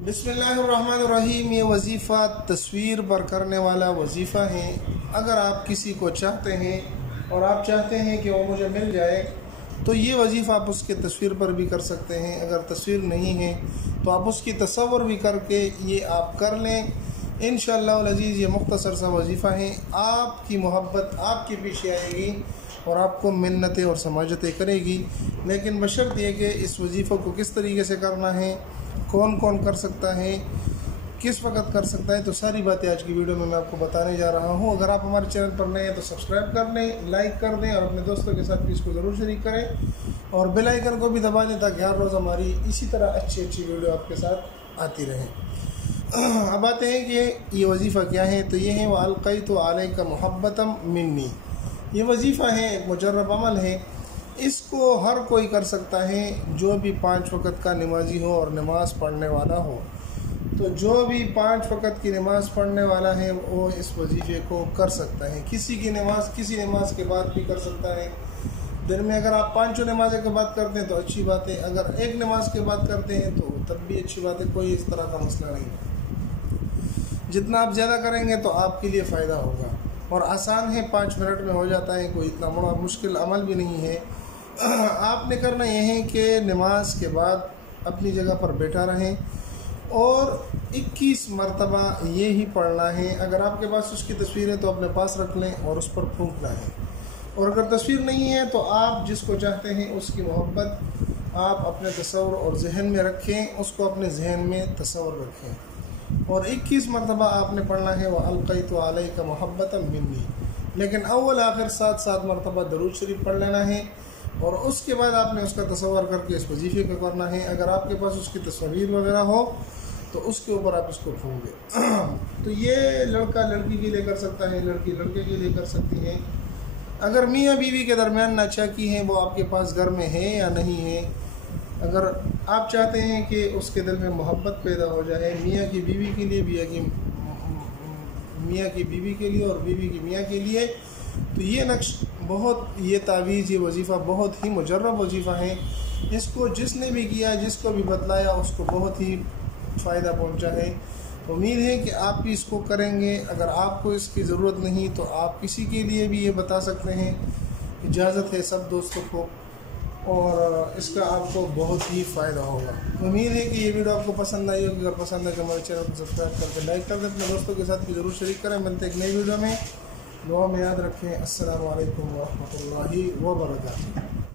बिस्मिल्लाहिर्रहमानिर्रहीम। ये वजीफ़ा तस्वीर पर करने वाला वजीफ़ा है। अगर आप किसी को चाहते हैं और आप चाहते हैं कि वो मुझे मिल जाए तो ये वजीफ़ा आप उसके तस्वीर पर भी कर सकते हैं। अगर तस्वीर नहीं है तो आप उसकी तस्वर भी करके ये आप कर लें। इंशाअल्लाह अज़ीज़ ये मुख्तसर सा वजीफ़ा है। आपकी मोहब्बत आपके पीछे आएगी और आपको मिन्नतें और समाजतें करेगी, लेकिन बशर्त ये कि इस वजीफ़े को किस तरीके से करना है, कौन कौन कर सकता है, किस वक्त कर सकता है, तो सारी बातें आज की वीडियो में मैं आपको बताने जा रहा हूं। अगर आप हमारे चैनल पर नए हैं तो सब्सक्राइब कर लें, लाइक कर दें और अपने दोस्तों के साथ भी इसको ज़रूर शरीक करें और बेल आइकन को भी दबा दें ताकि हर रोज़ हमारी इसी तरह अच्छी अच्छी वीडियो आपके साथ आती रहे। अब आते हैं कि ये वजीफ़ा क्या है। तो ये है व अलक़ैतु अलैका मुहब्बतम मिन्नी। ये वजीफ़ा है, एक मुजर्रब अमल है। इसको हर कोई कर सकता है जो भी 5 वक़्त का नमाजी हो और नमाज़ पढ़ने वाला हो। तो जो भी 5 वक़्त की नमाज़ पढ़ने वाला है वो इस वजीफ़े को कर सकता है। किसी नमाज के बाद भी कर सकता है। दिन में अगर आप 5 नमाज़ के बाद करते हैं तो अच्छी बात है, अगर एक नमाज के बाद करते हैं तो तब भी अच्छी बात है, कोई इस तरह का मसला नहीं है। जितना आप ज़्यादा करेंगे तो आपके लिए फ़ायदा होगा और आसान है, 5 मिनट में हो जाता है, कोई इतना बड़ा मुश्किल अमल भी नहीं है। आपने करना यह है कि नमाज के बाद अपनी जगह पर बैठा रहें और 21 मरतबा ये ही पढ़ना है। अगर आपके पास उसकी तस्वीर है तो अपने पास रख लें और उस पर फूंकना है। और अगर तस्वीर नहीं है तो आप जिसको चाहते हैं उसकी मोहब्बत आप अपने तस्वर और जहन में रखें, उसको अपने जहन में तस्वर रखें और 21 मरतबा आपने पढ़ना है वह अलक़ैतु अलैका मुहब्बतम मिन्नी। लेकिन अव्वल आखिर 7 मरतबा दरूद शरीफ पढ़ लेना है और उसके बाद आपने उसका तस्वर करके इस वजीफ़े को करना है। अगर आपके पास उसकी तस्वीर वगैरह हो तो उसके ऊपर आप इसको फूंक दें। तो ये लड़का लड़की के लिए कर सकता है, लड़की लड़के के लिए कर सकती है। अगर मियाँ बीवी के दरमियान नाचाकी है वो आपके पास घर में है या नहीं है, अगर आप चाहते हैं कि उसके दिल में मोहब्बत पैदा हो जाए मियाँ की बीवी के लिए, मियाँ की बीवी के लिए और बीवी की मियाँ के लिए, तो ये नक्श बहुत, ये तावीज़, ये वजीफ़ा बहुत ही मुजर्रब वजीफ़ा है। इसको जिसने भी किया, जिसको भी बतलाया, उसको बहुत ही फ़ायदा पहुंचा है। तो उम्मीद है कि आप भी इसको करेंगे। अगर आपको इसकी ज़रूरत नहीं तो आप किसी के लिए भी ये बता सकते हैं। इजाज़त है सब दोस्तों को और इसका आपको बहुत ही फ़ायदा होगा। उम्मीद है कि ये वीडियो आपको पसंद आई होगी। अगर पसंद है तो हमारे चैनल को सब्सक्राइब करके लाइक कर दें, अपने दोस्तों के साथ भी ज़रूर शरीक करें। मिलते हैं एक नई वीडियो में, दुआ में याद रखें। अस्सलामु अलैकुम व रहमतुल्लाहि व बरकातुहू।